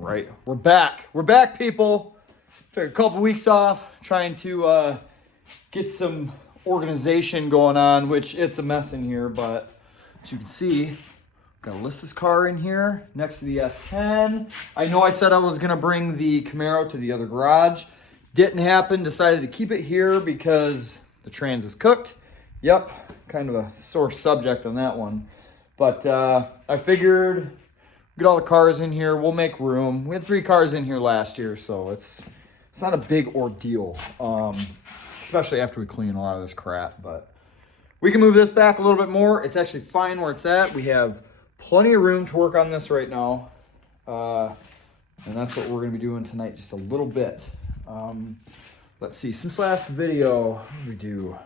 Right, we're back. We're back, people. Took a couple weeks off trying to get some organization going on, which it's a mess in here, but as you can see, got Alyssa's car in here next to the S10. I know I said I was gonna bring the Camaro to the other garage. Didn't happen, decided to keep it here because the trans is cooked. Yep, kind of a sore subject on that one. But I figured get all the cars in here, we'll make room. We had 3 cars in here last year, so it's not a big ordeal, especially after we clean a lot of this crap. But we can move this back a little bit more. It's actually fine where it's at. We have plenty of room to work on this right now, and that's what we're going to be doing tonight, just a little bit. Let's see, since last video, what did we do?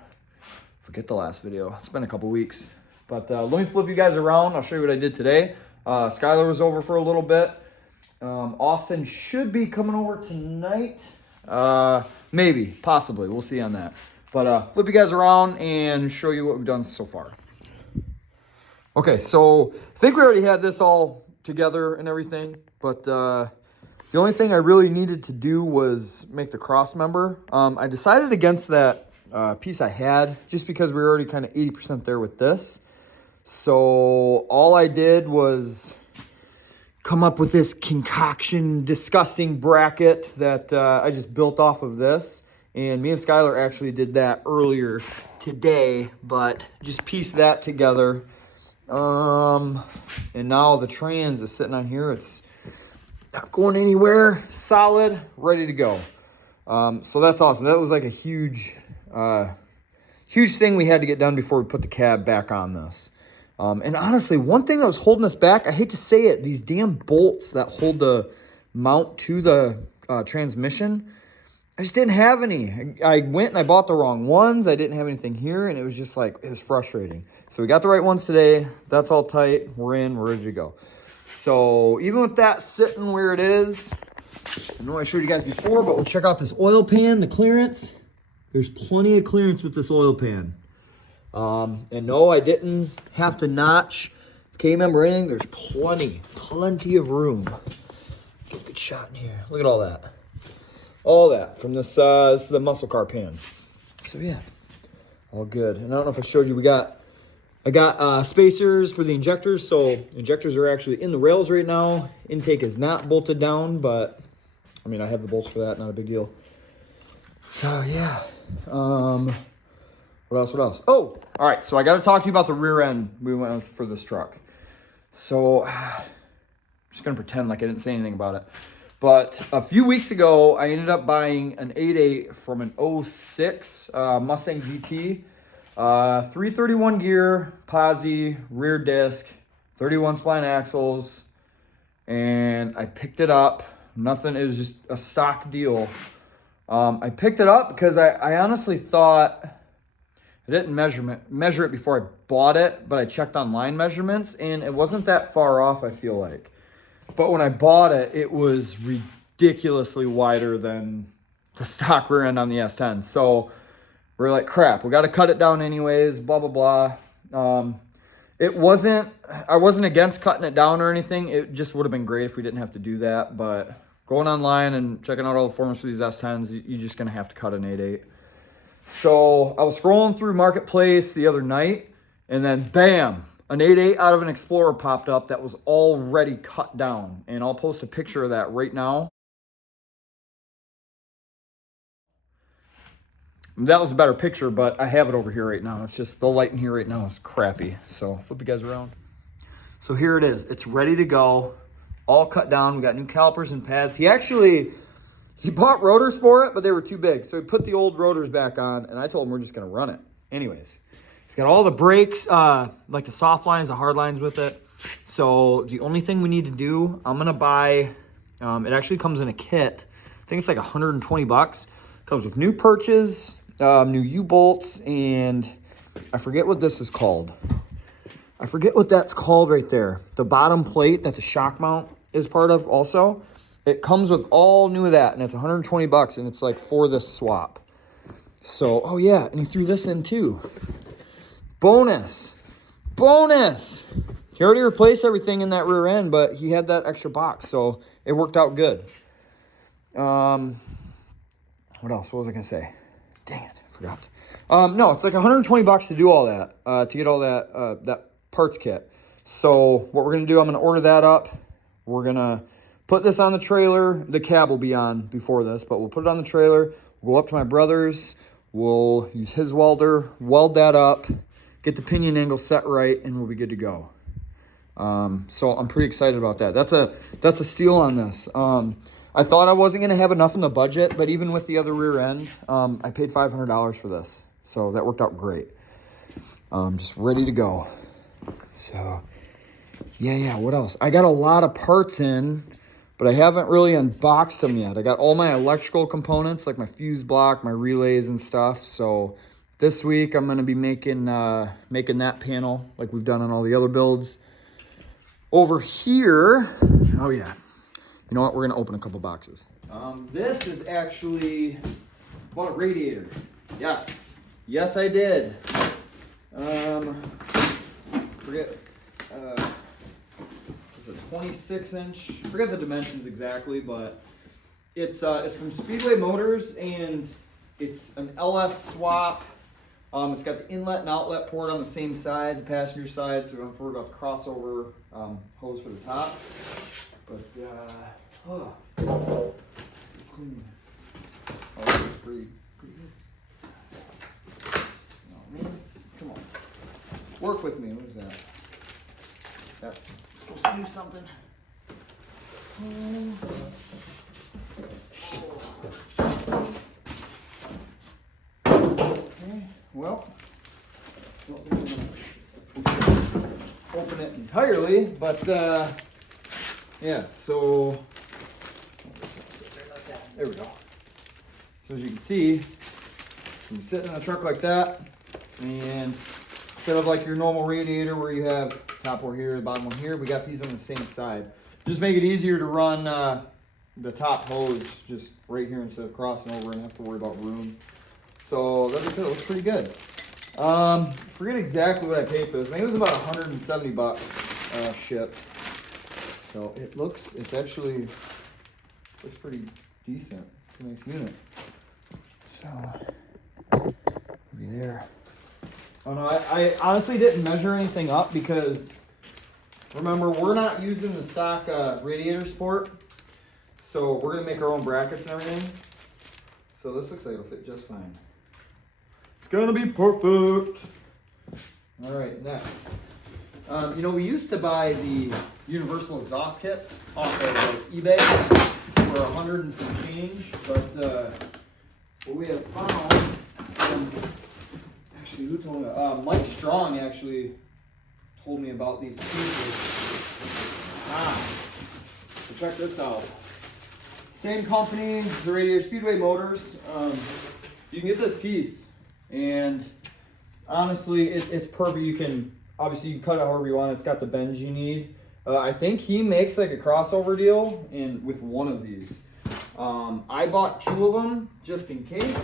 Forget the last video. It's been a couple weeks. But let me flip you guys around. I'll show you what I did today. Skylar was over for a little bit. Austin should be coming over tonight. Maybe, possibly. We'll see on that. But flip you guys around and show you what we've done so far. Okay, so I think we already had this all together and everything. But the only thing I really needed to do was make the cross member. I decided against that piece I had just because we were already kind of 80% there with this. So all I did was come up with this concoction, disgusting bracket that I just built off of this. And me and Skylar actually did that earlier today, but just pieced that together. And now the trans is sitting on here. It's not going anywhere, solid, ready to go. So that's awesome. That was like a huge thing we had to get done before we put the cab back on this. And honestly, one thing that was holding us back, I hate to say it, these damn bolts that hold the mount to the transmission, I just didn't have any. I went and I bought the wrong ones. I didn't have anything here, and it was just like, it was frustrating. So we got the right ones today. That's all tight. We're in. We're ready to go. So even with that sitting where it is, I know I showed you guys before, but we'll check out this oil pan, the clearance. There's plenty of clearance with this oil pan. And no, I didn't have to notch K-member or anything. There's plenty of room. Get a good shot in here. Look at all that. All that from this, this is the muscle car pan. So yeah, all good. And I don't know if I showed you, I got spacers for the injectors. So injectors are actually in the rails right now. Intake is not bolted down, but I mean, I have the bolts for that, not a big deal. So yeah, what else? Oh, all right. So I got to talk to you about the rear end we went with for this truck. So I'm just going to pretend like I didn't say anything about it. But a few weeks ago, I ended up buying an 8.8 from an 06 Mustang GT. 331 gear, posi, rear disc, 31 spline axles. And I picked it up. Nothing, it was just a stock deal. I picked it up because I honestly thought, I didn't measure it before I bought it, but I checked online measurements, and it wasn't that far off, I feel like. But when I bought it, it was ridiculously wider than the stock rear end on the S10. So we're like, crap, we got to cut it down anyways, blah, blah, blah. I wasn't against cutting it down or anything. It just would have been great if we didn't have to do that. But going online and checking out all the forums for these S10s, you're just going to have to cut an 8.8. So I was scrolling through Marketplace the other night, and then bam, an 8.8 out of an Explorer popped up that was already cut down. And I'll post a picture of that right now. That was a better picture, but I have it over here right now. It's just the light in here right now is crappy. So flip you guys around. So here it is. It's ready to go. All cut down. We got new calipers and pads. He bought rotors for it, but they were too big. So he put the old rotors back on, and I told him we're just going to run it. Anyways, he's got all the brakes, like the soft lines, the hard lines with it. So the only thing we need to do, I'm going to buy, it actually comes in a kit. I think it's like 120 bucks. Comes with new perches, new U-bolts, and I forget what this is called. I forget what that's called right there. The bottom plate that the shock mount is part of also. It comes with all new of that, and it's 120 bucks, and it's like for this swap. So, oh yeah, and he threw this in too. Bonus. he already replaced everything in that rear end, but he had that extra box, so it worked out good. What else? What was I gonna say? Dang it, forgot. No, it's like 120 bucks to do all that, to get all that that parts kit. So what we're gonna do, I'm gonna order that up. We're gonna put this on the trailer. The cab will be on before this, but we'll put it on the trailer. We'll go up to my brother's. We'll use his welder, weld that up, get the pinion angle set right, and we'll be good to go. So I'm pretty excited about that. That's a steal on this. I thought I wasn't going to have enough in the budget, but even with the other rear end, I paid $500 for this. So that worked out great. Just ready to go. So, yeah, what else? I got a lot of parts in, but I haven't really unboxed them yet. I got all my electrical components, like my fuse block, my relays and stuff. So this week I'm going to be making that panel like we've done on all the other builds. Over here, oh yeah. You know what? We're going to open a couple boxes. This is actually about a radiator. Yes, I did. Forget. It's a 26-inch. Forget the dimensions exactly, but it's from Speedway Motors, and it's an LS swap. It's got the inlet and outlet port on the same side, the passenger side, so we don't have to worry about the crossover hose for the top. But, oh, this is pretty good. Oh, man, come on. Work with me. What is that? That's supposed to do something. Okay, well, open it entirely, but, yeah, so there we go. So as you can see, you can sit in a truck like that, and instead of like your normal radiator where you have top one here, the bottom one here, we got these on the same side. Just make it easier to run the top hose just right here instead of crossing over and have to worry about room. So that looks pretty good. Forget exactly what I paid for this. I think it was about 170 bucks shipped. So it actually looks pretty decent. It's a nice unit. So, be there. Oh no, I honestly didn't measure anything up because, remember, we're not using the stock radiator support. So we're gonna make our own brackets and everything. So this looks like it'll fit just fine. It's gonna be perfect. All right, next. You know, we used to buy the universal exhaust kits off of eBay for 100 and some change, but what we have found, actually, who told me? Mike Strong actually told me about these pieces. So check this out. Same company, the Radiator Speedway Motors. You can get this piece, and honestly, it's perfect. You can cut it however you want. It's got the bends you need. I think he makes like a crossover deal with one of these. I bought 2 of them just in case,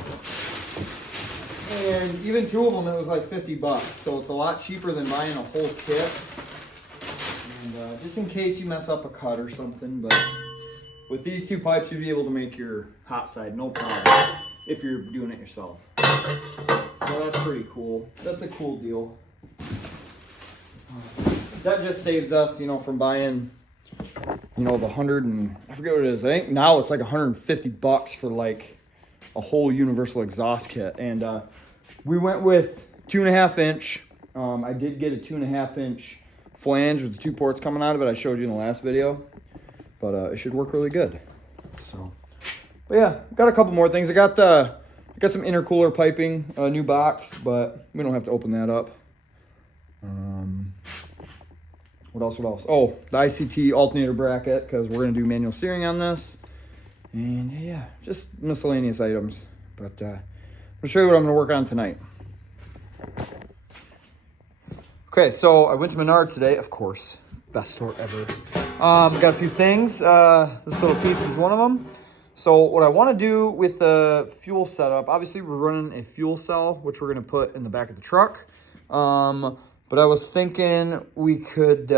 and even 2 of them it was like 50 bucks. So it's a lot cheaper than buying a whole kit. And just in case you mess up a cut or something, but with these 2 pipes you'd be able to make your hot side no problem if you're doing it yourself. So that's pretty cool. That's a cool deal. That just saves us, from buying, the 100 and I forget what it is. I think now it's like 150 bucks for like a whole universal exhaust kit. And we went with 2.5 inch. I did get a 2.5 inch flange with the 2 ports coming out of it. I showed you in the last video, but it should work really good. So, but yeah, got a couple more things. I got some intercooler piping, a new box, but we don't have to open that up. What else? Oh, the ICT alternator bracket, because we're going to do manual steering on this. And yeah, just miscellaneous items. But I'm going to show you what I'm going to work on tonight. Okay, so I went to Menards today, of course. Best store ever. Got a few things. This little piece is one of them. So what I want to do with the fuel setup, obviously we're running a fuel cell, which we're going to put in the back of the truck. But I was thinking we could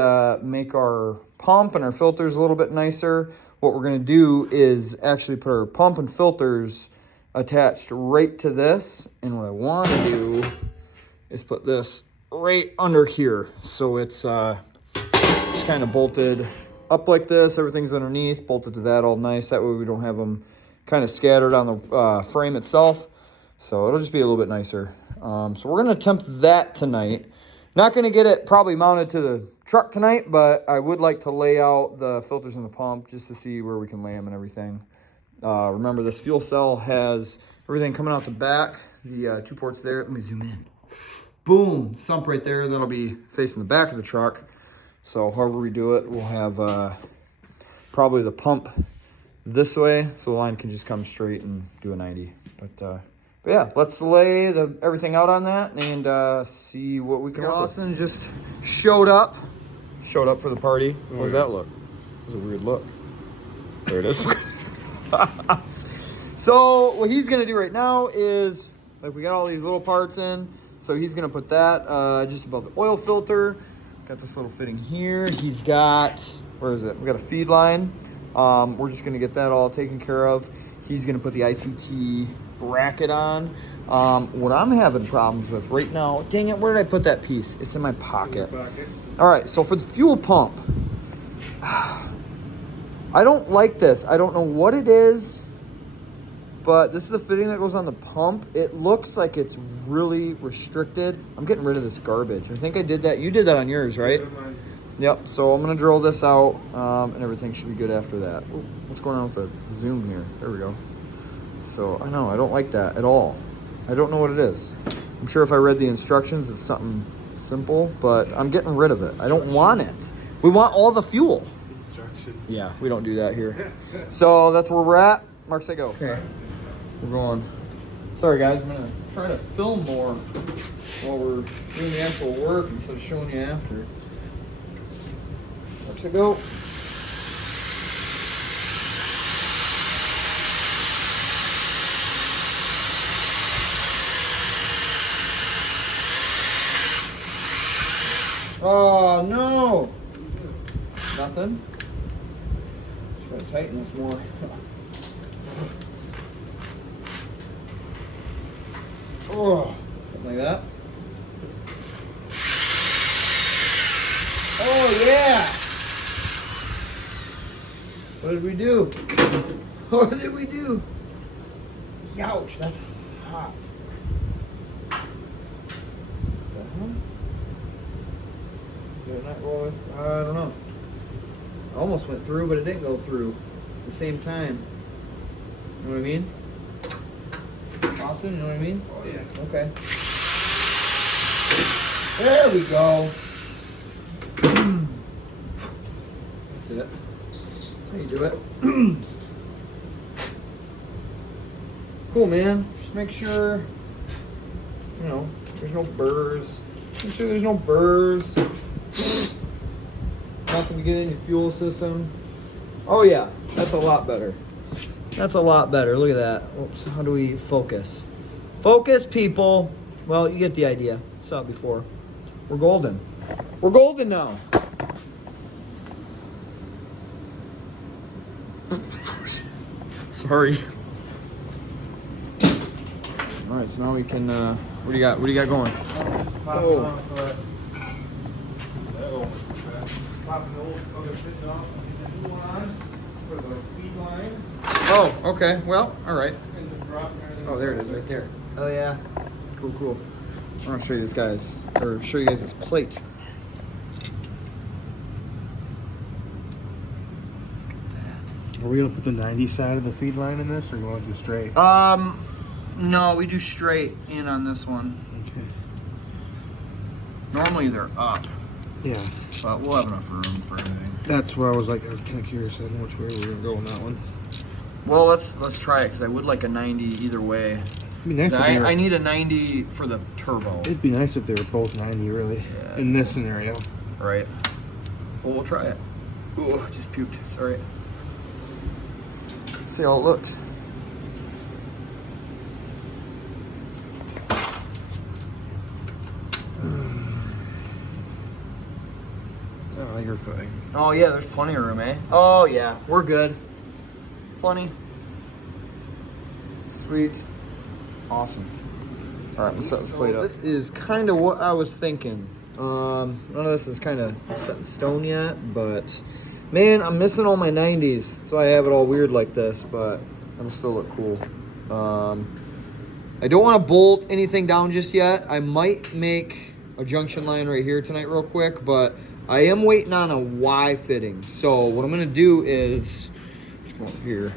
make our pump and our filters a little bit nicer. What we're going to do is actually put our pump and filters attached right to this. And what I want to do is put this right under here. So it's just kind of bolted up like this. Everything's underneath, bolted to that all nice. That way we don't have them kind of scattered on the frame itself. So it'll just be a little bit nicer. So we're going to attempt that tonight. Not going to get it probably mounted to the truck tonight, but I would like to lay out the filters and the pump just to see where we can lay them and everything. Remember, this fuel cell has everything coming out the back. The 2 ports there. Let me zoom in. Boom, sump right there. That'll be facing the back of the truck. So however we do it, we'll have probably the pump this way, so the line can just come straight and do a 90. But yeah, let's lay everything out on that and see what we can. Austin just showed up for the party. What does that look? That was a weird look. There it is. So what he's gonna do right now is, like, we got all these little parts in, so he's gonna put that just above the oil filter. Got this little fitting here. He's got, where is it? We got a feed line. We're just gonna get that all taken care of. He's gonna put the ICT bracket on. What I'm having problems with right now, dang it, where did I put that piece? It's in my pocket. All right, so for the fuel pump, I don't like this. I don't know what it is, but this is the fitting that goes on the pump. It looks like it's really restricted. I'm getting rid of this garbage. I think I did that. You did that on yours, right? Yep, so I'm gonna drill this out and everything should be good after that. Ooh, what's going on with the zoom here? There we go. So I know, I don't like that at all. I don't know what it is. I'm sure if I read the instructions, it's something simple, but I'm getting rid of it. I don't want it. We want all the fuel. Instructions. Yeah, we don't do that here. So that's where we're at. Mark, say go. Okay. We're going. Sorry guys, I'm gonna try to film more while we're doing the actual work instead of showing you after. Mark, say go. Oh no! Nothing. Just gotta tighten this more. Oh, something like that. Oh yeah! What did we do? What did we do? Youch, that's hot. Did it not roll? I don't know. I almost went through, but it didn't go through at the same time. You know what I mean? Austin, you know what I mean? Oh, yeah. Okay. There we go. That's it. That's how you do it. Cool, man. Just make sure, you know, there's no burrs. Make sure there's no burrs. Nothing to get in your fuel system. Oh yeah, that's a lot better. That's a lot better. Look at that. Oops, how do we focus? Focus, people. Well, you get the idea. Saw it before. We're golden. We're golden now. Sorry. All right, so now we can. What do you got? What do you got going? Oh. Oh, okay. Well, all right. Oh, there it is, right there. Oh yeah. Cool, cool. I'm gonna show you this guys, or show you guys this plate. Are we gonna put the 90 side of the feed line in this, or you want to do straight? No, we do straight in on this one. Okay. Normally they're up. Yeah. But we'll have enough room for everything. That's where I was like, I was kind of curious on which way we were gonna go on that one. Well, let's try it because I would like a 90 either way. It'd be nice if I need a 90 for the turbo. It'd be nice if they were both 90, really, yeah. In this scenario. Right. Well, we'll try it. Ooh, just puked. It's all right. See how it looks. like your footing. Oh yeah, there's plenty of room, eh? Oh yeah, we're good. Plenty. Sweet. Awesome. All right, let's set this plate up. This is kind of what I was thinking. None of this is kind of set in stone yet, but man, I'm missing all my 90s. So I have it all weird like this, but it'll still look cool. I don't want to bolt anything down just yet. I might make a junction line right here tonight real quick, but I am waiting on a Y fitting. So what I'm gonna do is, let's go over here.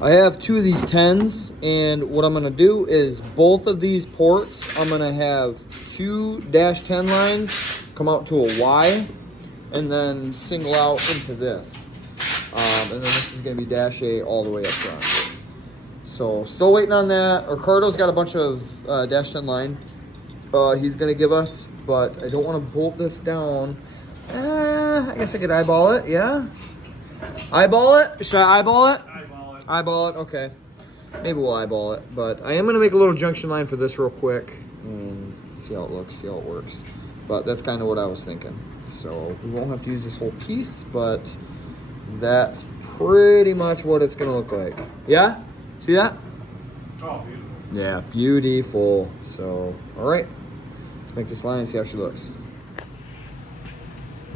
I have 2 of these 10s, and what I'm gonna do is both of these ports, I'm gonna have 2 -10 lines come out to a Y, and then single out into this. And then this is gonna be -A all the way up front. So still waiting on that. Ricardo's got a bunch of -10 line he's gonna give us, but I don't wanna bolt this down. I guess I could eyeball it, yeah? Eyeball it? Should I eyeball it? Eyeball it, okay. Maybe we'll eyeball it, but I am gonna make a little junction line for this real quick and see how it looks, see how it works. But that's kind of what I was thinking. So we won't have to use this whole piece, but that's pretty much what it's gonna look like. Yeah? See that? Oh, beautiful. Yeah, beautiful. So, all right, let's make this line and see how she looks.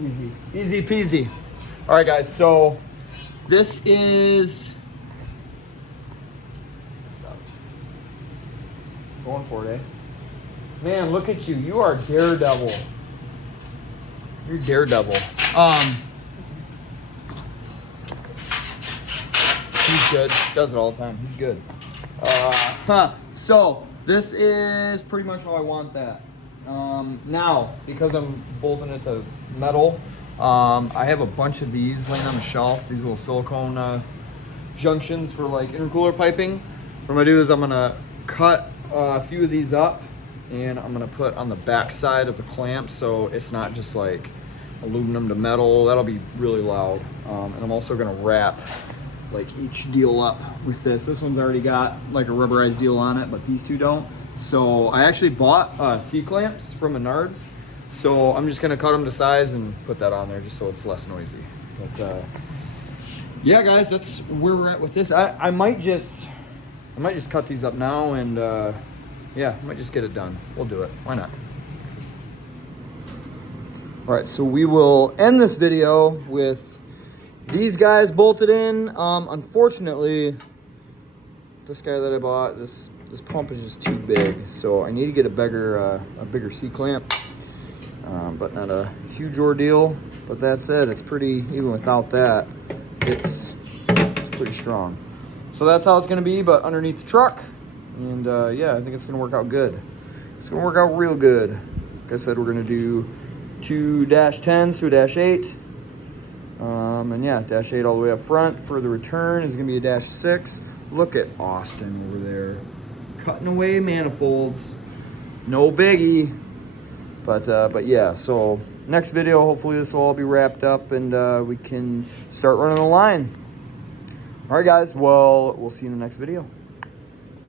Easy, easy peasy. All right, guys, so this is, going for it, eh? Man, look at you. You are Daredevil. You're Daredevil. He's good. Does it all the time. He's good. So this is pretty much how I want that. Now, because I'm bolting it to metal, I have a bunch of these laying on the shelf. These little silicone junctions for like intercooler piping. What I'm gonna do is I'm gonna cut a few of these up, and I'm gonna put on the back side of the clamp so it's not just like aluminum to metal. That'll be really loud. And I'm also gonna wrap like each deal up with this. This one's already got like a rubberized deal on it, but these two don't. So I actually bought C-clamps from Menards. So I'm just gonna cut them to size and put that on there just so it's less noisy. But yeah, guys, that's where we're at with this. I might just cut these up now and yeah, I might just get it done. We'll do it. Why not? All right, so we will end this video with these guys bolted in. Unfortunately, this guy that I bought, this pump is just too big, so I need to get a bigger C-clamp, but not a huge ordeal. But that said, it's pretty, even without that, it's pretty strong. So that's how it's gonna be, but underneath the truck. And yeah, I think it's gonna work out good. It's gonna work out real good. Like I said, we're gonna do 2 -10s to a -8. And yeah, -8 all the way up front. For the return is gonna be a -6. Look at Austin over there, cutting away manifolds. No biggie. But yeah, so next video, hopefully this will all be wrapped up and we can start running the line. All right, guys, well, we'll see you in the next video.